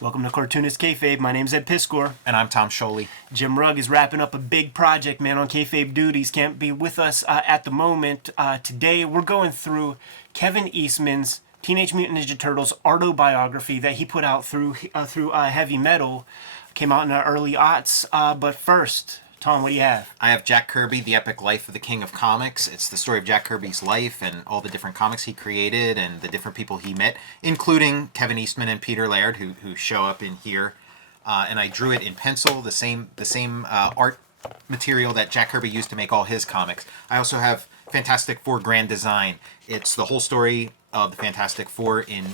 Welcome to Cartoonist Kayfabe. My name's Ed Piscor. And I'm Tom Scholey. Jim Rugg is wrapping up a big project, man, on Kayfabe duties. Can't be with us at the moment. Today, we're going through Kevin Eastman's Teenage Mutant Ninja Turtles Artobiography that he put out through Heavy Metal. Came out in the early aughts. But first, Tom, what do you have? I have Jack Kirby, The Epic Life of the King of Comics. It's the story of Jack Kirby's life and all the different comics he created and the different people he met, including Kevin Eastman and Peter Laird, who show up in here. And I drew it in pencil, the same art material that Jack Kirby used to make all his comics. I also have Fantastic Four Grand Design. It's the whole story of the Fantastic Four in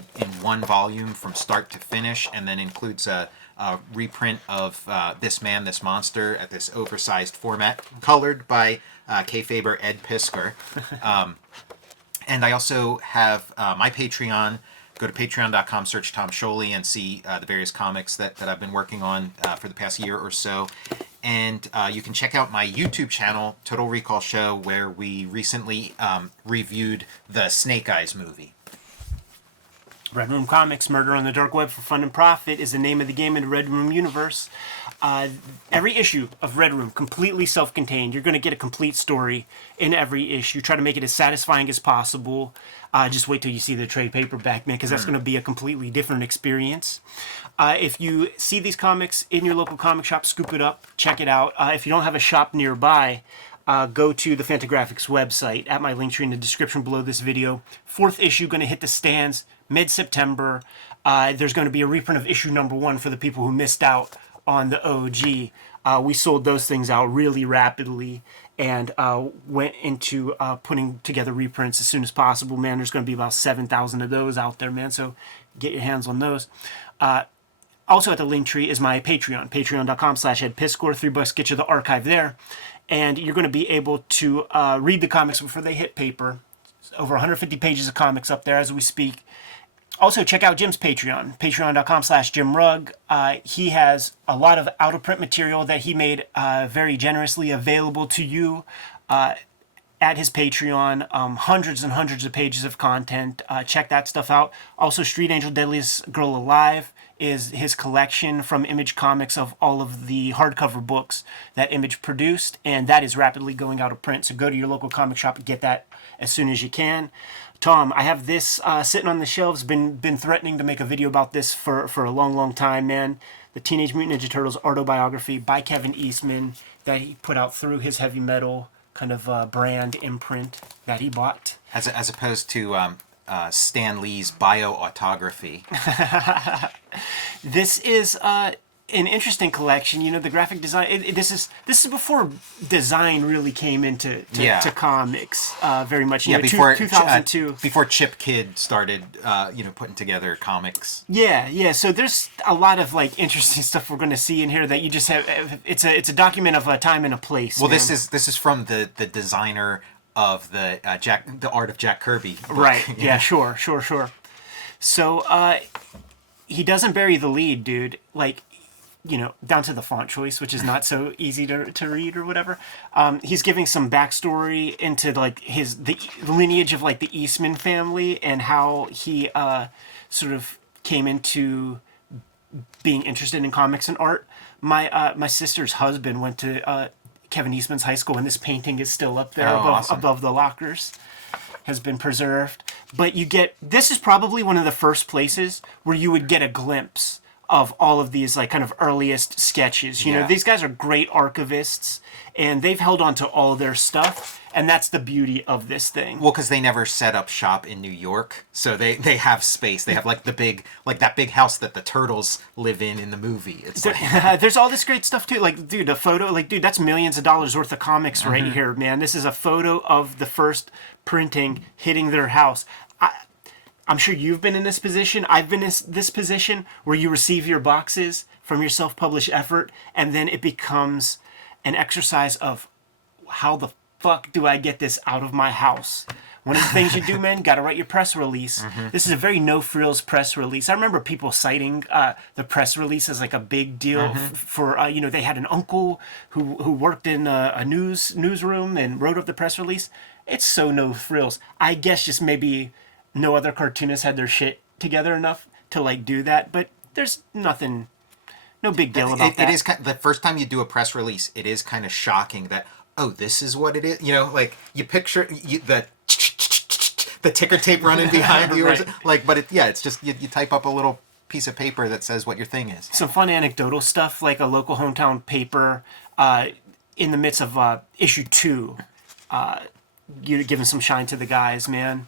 one volume from start to finish, and then includes a reprint of This Man, This Monster at this oversized format, colored by Kayfaber Ed Pisker. And I also have my Patreon. Go to patreon.com, search Tom Scholey, and see the various comics that I've been working on for the past year or so. And you can check out my YouTube channel, Total Recall Show, where we recently reviewed the Snake Eyes movie. Red Room Comics, Murder on the Dark Web for Fun and Profit is the name of the game in the Red Room universe. Every issue of Red Room, completely self-contained. You're going to get a complete story in every issue. Try to make it as satisfying as possible. Just wait till you see the trade paperback, man, because that's going to be a completely different experience. If you see these comics in your local comic shop, scoop it up, check it out. If you don't have a shop nearby, go to the Fantagraphics website at my link tree in the description below this video. Fourth issue going to hit the stands mid-September. There's going to be a reprint of issue number 1 for the people who missed out on the OG. We sold those things out really rapidly and went into putting together reprints as soon as possible. Man, there's going to be about 7,000 of those out there, man, so get your hands on those. Also at the link tree is my Patreon, patreon.com/EdPiscor. $3 get you the archive there. And you're going to be able to read the comics before they hit paper. Over 150 pages of comics up there as we speak. Also, check out Jim's Patreon, patreon.com/JimRugg. He has a lot of out-of-print material that he made very generously available to you at his Patreon. Hundreds and hundreds of pages of content. Check that stuff out. Also, Street Angel Deadliest Girl Alive is his collection from Image Comics of all of the hardcover books that Image produced, and that is rapidly going out of print. So go to your local comic shop and get that as soon as you can. Tom, I have this sitting on the shelves. Been threatening to make a video about this for a long time, man. The Teenage Mutant Ninja Turtles Artobiography by Kevin Eastman that he put out through his Heavy Metal kind of brand imprint that he bought. As opposed to Stan Lee's Bio-Autography. This is an interesting collection. You know, the graphic design. This is before design really came into to comics very much. You know, before 2002. Before Chip Kidd started, putting together comics. Yeah. So there's a lot of like interesting stuff we're going to see in here that you just have. It's a document of a time and a place. Well, man. this is from the designer of the Art of Jack Kirby book. Right. Yeah. Sure. So he doesn't bury the lead, dude. Like, you know, down to the font choice, which is not so easy to read or whatever. He's giving some backstory into like the lineage of like the Eastman family and how he sort of came into being interested in comics and art. My sister's husband went to Kevin Eastman's high school, and this painting is still up there above the lockers. Has been preserved. But this is probably one of the first places where you would get a glimpse of all of these like kind of earliest sketches. You know, these guys are great archivists, and they've held on to all their stuff, and that's the beauty of this thing. Well, because they never set up shop in New York, so they have space. They have like that big house that the turtles live in the movie. It's there's all this great stuff too. Like, dude, a photo. Like, dude, that's millions of dollars worth of comics right here, man. This is a photo of the first printing hitting their house. I'm sure you've been in this position. I've been in this position where you receive your boxes from your self-published effort, and then it becomes an exercise of how the fuck do I get this out of my house? One of the things you do, man, got to write your press release. This is a very no-frills press release. I remember people citing the press release as like a big deal for they had an uncle who worked in a newsroom and wrote up the press release. It's so no-frills. I guess just maybe no other cartoonists had their shit together enough to like do that, but there's nothing, no big deal about that. It is the first time you do a press release, it is kind of shocking that, oh, this is what it is. You know, like you picture the ticker tape running behind you, Right. but it's just you type up a little piece of paper that says what your thing is. Some fun anecdotal stuff, like a local hometown paper in the midst of issue 2, you're giving some shine to the guys, man.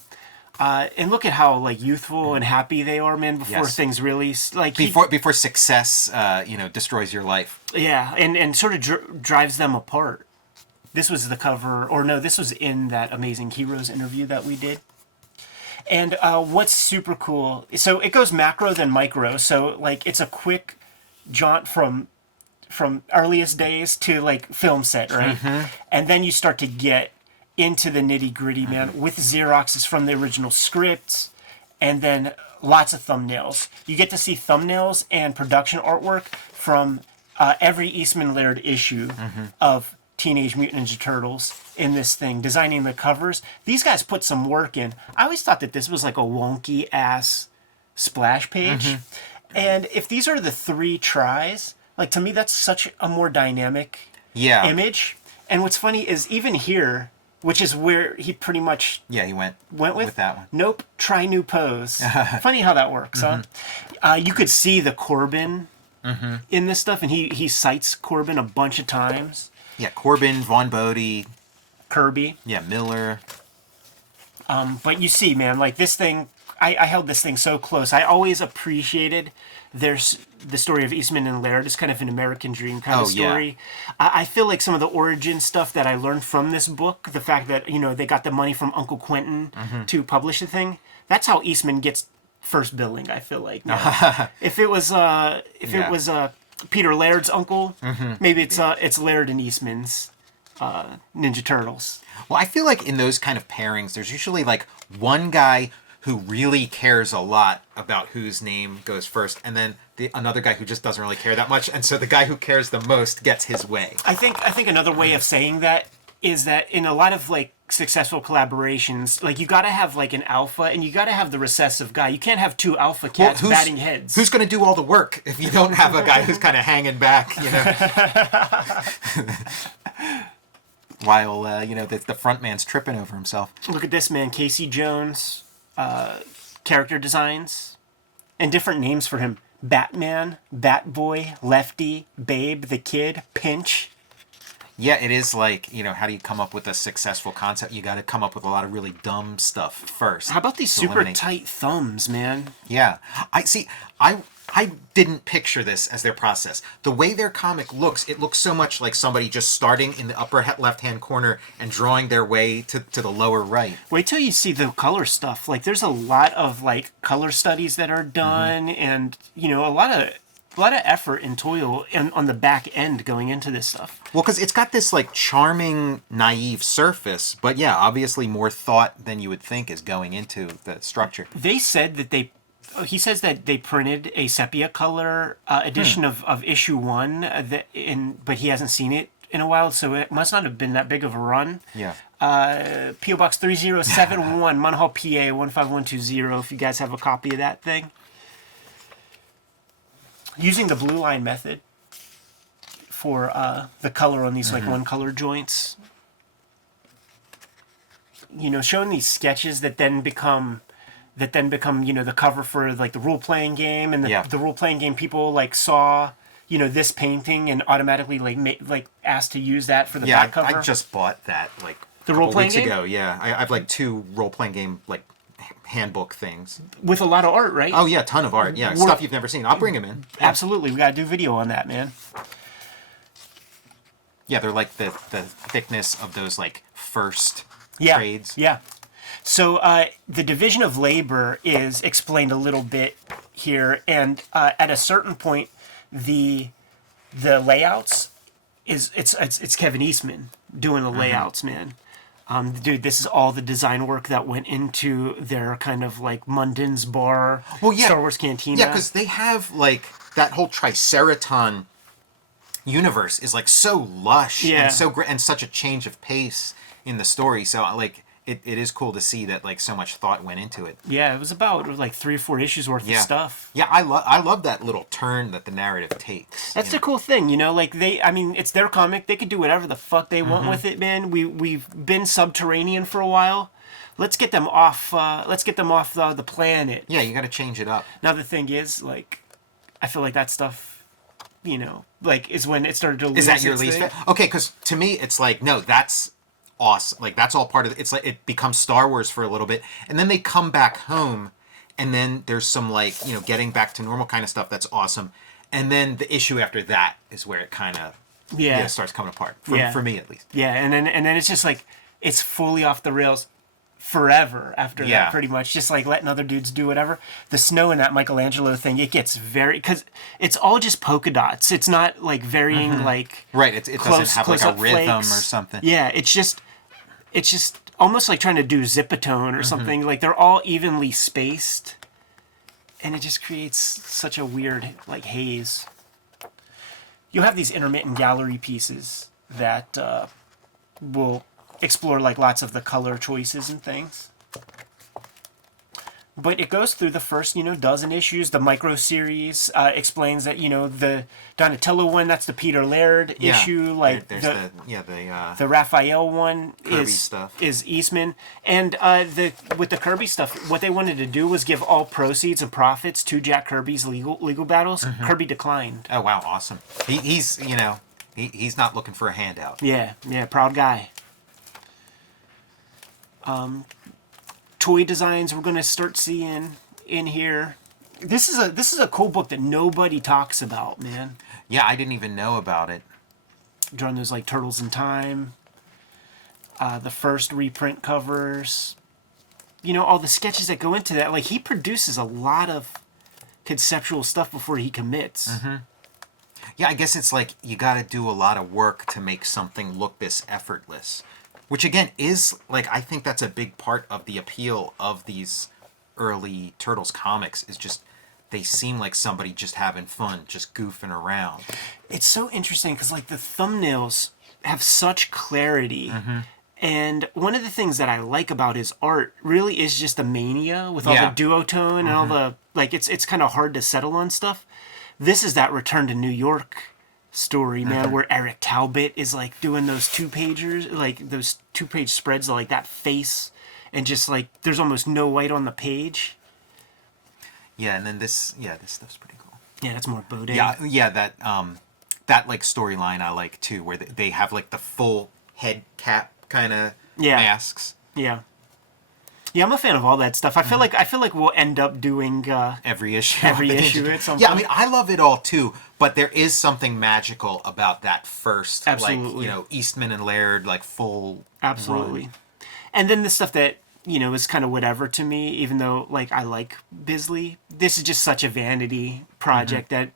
And look at how like youthful and happy they are, man. Before Yes. things really Before success, destroys your life. yeah, and sort of drives them apart. This was the cover, or no, this was in that Amazing Heroes interview that we did. And what's super cool, so it goes macro then micro. So like it's a quick jaunt from earliest days to like film set, right? And then you start to get into the nitty gritty, man, with Xeroxes from the original scripts, and then lots of thumbnails. You get to see thumbnails and production artwork from every Eastman Laird issue of Teenage Mutant Ninja Turtles in this thing, designing the covers. These guys put some work in. I always thought that this was like a wonky ass splash page. And if these are the 3 tries, like to me that's such a more dynamic image. And what's funny is even here, which is where he pretty much he went with that one. Nope, try new pose. Funny how that works, huh? You could see the Corbin in this stuff, and he cites Corbin a bunch of times. Yeah, Corbin, Vaughn Bodie, Kirby. yeah, Miller. But you see, man, like this thing, I held this thing so close. I always appreciated the story of Eastman and Laird is kind of an American dream kind of story. Yeah. I feel like some of the origin stuff that I learned from this book, the fact that, they got the money from Uncle Quentin to publish the thing, that's how Eastman gets first billing, I feel like. If it was Peter Laird's uncle, maybe it's Laird and Eastman's Ninja Turtles. Well, I feel like in those kind of pairings, there's usually like one guy who really cares a lot about whose name goes first, and then another guy who just doesn't really care that much, and so the guy who cares the most gets his way. I think another way of saying that is that in a lot of like successful collaborations, like you got to have like an alpha, and you got to have the recessive guy. You can't have 2 alpha cats batting heads. Who's going to do all the work if you don't have a guy who's kind of hanging back, While the front man's tripping over himself. Look at this, man. Casey Jones. Character designs and different names for him: Batman, Batboy, Lefty, Babe, the Kid, Pinch. Yeah, it is like, how do you come up with a successful concept? You got to come up with a lot of really dumb stuff first. How about these super tight thumbs, man? Yeah. I didn't picture this as their process. The way their comic looks, it looks so much like somebody just starting in the upper left-hand corner and drawing their way to the lower right. Wait till you see the color stuff. Like, there's a lot of like color studies that are done, and a lot of effort and toil on the back end going into this stuff. Well, because it's got this like charming, naive surface, but yeah, obviously more thought than you would think is going into the structure. They said that he says that they printed a sepia color edition of issue 1, but he hasn't seen it in a while, so it must not have been that big of a run. Yeah. P.O. Box 3071, Munhall, PA 15120, if you guys have a copy of that thing. Using the blue line method for the color on these like one color joints. Showing these sketches that then become the cover for like the role playing game, and the role playing game people like saw this painting and automatically like asked to use that for the back cover. I just bought that like the role playing weeks game ago. Yeah, I have like 2 role playing game like handbook things with a lot of art, right? Oh yeah, ton of art. Yeah, stuff you've never seen. I'll bring them in. Absolutely, we gotta do video on that, man. Yeah, they're like the thickness of those like first trades. Yeah. So the division of labor is explained a little bit here, and at a certain point, the layouts it's Kevin Eastman doing the layouts, man. Dude, this is all the design work that went into their kind of like Munden's bar, Star Wars Cantina. Yeah, because they have like that whole Triceraton universe is like so lush and so great and such a change of pace in the story. So like it is cool to see that like so much thought went into it. Yeah, it was like 3 or 4 issues worth of stuff. Yeah, I love that little turn that the narrative takes. That's the cool thing, like it's their comic. They could do whatever the fuck they want with it, man. We've been subterranean for a while. Let's get them off. Let's get them off the planet. Yeah, you got to change it up. Now the thing is, like, I feel like that stuff, like, is when it started to lose. Is that your least thing. favorite? Okay, because to me it's like no, that's awesome. Like that's all part of it. It's like it becomes Star Wars for a little bit, and then they come back home, and then there's some like getting back to normal kind of stuff that's awesome, and then the issue after that is where it kind of starts coming apart for me at least. Yeah, and then it's just like it's fully off the rails forever after that, pretty much just like letting other dudes do whatever. The snow in that Michelangelo thing, it gets very, because it's all just polka dots. It's not like varying like right. It doesn't have like a rhythm or something. Yeah, it's just almost like trying to do zipatone or something. Like they're all evenly spaced, and it just creates such a weird like haze. You'll have these intermittent gallery pieces that will explore like lots of the color choices and things. But it goes through the first, dozen issues. The micro series explains that, the Donatello one, that's the Peter Laird issue. Like there's the Raphael one stuff. is Eastman. And with the Kirby stuff, what they wanted to do was give all proceeds and profits to Jack Kirby's legal battles. Kirby declined. Oh wow, awesome. He's he's not looking for a handout. Yeah, proud guy. Toy designs we're gonna start seeing in here. This is a cool book that nobody talks about, man. Yeah, I didn't even know about it. Drawing those like Turtles in Time. The first reprint covers. All the sketches that go into that. Like he produces a lot of conceptual stuff before he commits. Yeah, I guess it's like you got to do a lot of work to make something look this effortless. Which again is like I think that's a big part of the appeal of these early Turtles comics is just they seem like somebody just having fun, just goofing around. It's so interesting because like the thumbnails have such clarity. And one of the things that I like about his art really is just the mania with all the duotone and all the like it's kind of hard to settle on stuff. This is that Return to New York story, man, where Eric Talbot is like doing those 2-pagers, like those 2-page spreads of like that face, and just like there's almost no white on the page. Yeah, and then this stuff's pretty cool. Yeah, that's more Bode. Yeah, that like storyline I like too, where they have like the full head cap kind of masks. Yeah, I'm a fan of all that stuff. I feel like we'll end up doing every issue at some point. Yeah, I mean, I love it all too, but there is something magical about that first, absolutely. like Eastman and Laird, like full. Absolutely. Run. And then the stuff that is kind of whatever to me, even though like I like Bisley. This is just such a vanity project that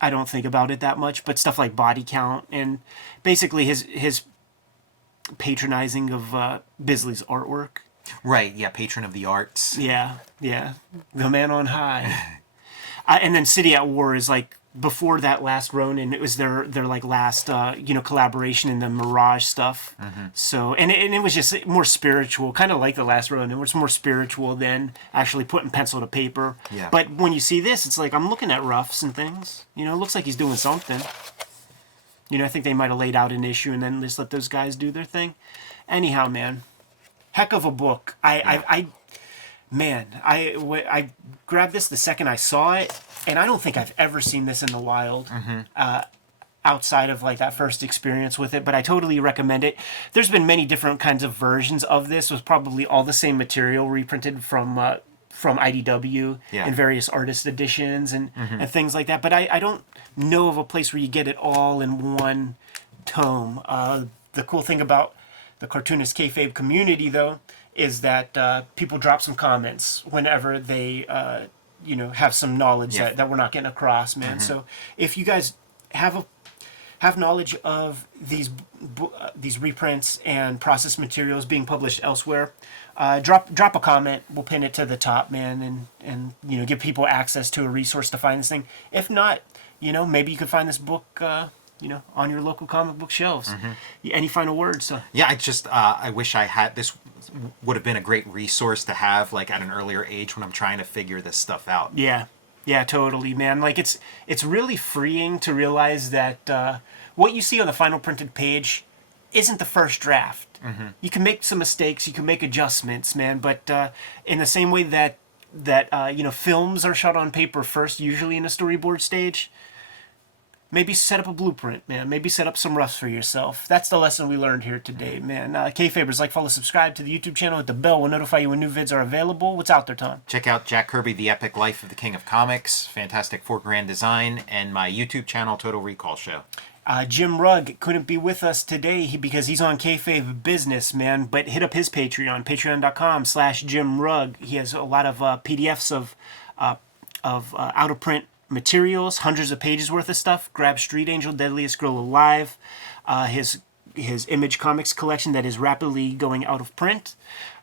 I don't think about it that much. But stuff like Body Count and basically his patronizing of Bisley's artwork. Right, yeah, patron of the arts. Yeah, the man on high. And then City at War is like before that last Ronin. It was their like last collaboration in the Mirage stuff. So and it was just more spiritual, kind of like the last Ronin. It was more spiritual than actually putting pencil to paper. Yeah. But when you see this, it's like I'm looking at roughs and things. It looks like he's doing something. I think they might have laid out an issue and then just let those guys do their thing. Anyhow, man. Heck of a book. I grabbed this the second I saw it, and I don't think I've ever seen this in the wild outside of like that first experience with it, but I totally recommend it. There's been many different kinds of versions of this with probably all the same material reprinted from IDW in various artist editions and things like that, but I don't know of a place where you get it all in one tome. The cool thing about the Cartoonist Kayfabe community, though, is that people drop some comments whenever they, have some knowledge that we're not getting across, man. So if you guys have knowledge of these reprints and process materials being published elsewhere, drop a comment. We'll pin it to the top, man, and give people access to a resource to find this thing. If not, maybe you could find this book. On your local comic book shelves. Any final words? Yeah, I wish I had this. would have been a great resource to have like at an earlier age when I'm trying to figure this stuff out. Yeah, yeah, totally, man. Like it's really freeing to realize that what you see on the final printed page isn't the first draft. You can make some mistakes, you can make adjustments, man. But in the same way that films are shot on paper first, usually in a storyboard stage. Maybe set up a blueprint, man. Maybe set up some roughs for yourself. That's the lesson we learned here today, man. Kayfabers, like, follow, subscribe to the YouTube channel. Hit the bell. We'll notify you when new vids are available. What's out there, Tom? Check out Jack Kirby, The Epic Life of the King of Comics. Fantastic 4 grand design. And my YouTube channel, Total Recall Show. Jim Rugg couldn't be with us today because he's on Kayfabe business, man. But hit up his Patreon, patreon.com/Jim Rugg. He has a lot of PDFs of out-of-print materials, hundreds of pages worth of stuff. Grab Street Angel, Deadliest Girl Alive, his Image Comics collection that is rapidly going out of print.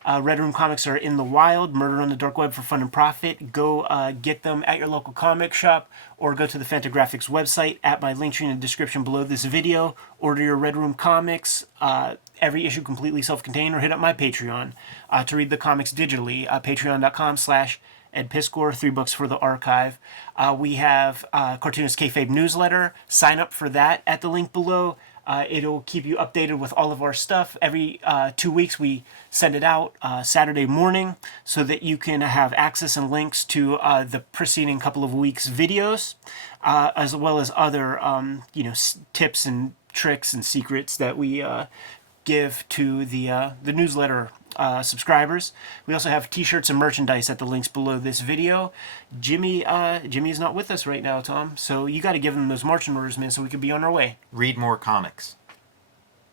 Red Room Comics are in the wild. Murder on the Dark Web for fun and profit. Go get them at your local comic shop or go to the Fantagraphics website at my link tree in the description below this video. Order your Red Room Comics. Every issue completely self-contained, or hit up my Patreon to read the comics digitally. Patreon.com/Ed Piskor, $3 for the archive. We have Cartoonist Kayfabe newsletter. Sign up for that at the link below. It'll keep you updated with all of our stuff. Every 2 weeks we send it out Saturday morning so that you can have access and links to the preceding couple of weeks' videos, as well as other tips and tricks and secrets that we give to the newsletter subscribers. We also have t-shirts and merchandise at the links below this video. Jimmy is not with us right now, Tom, so you got to give him those marching orders, man, so we could be on our way. Read more comics.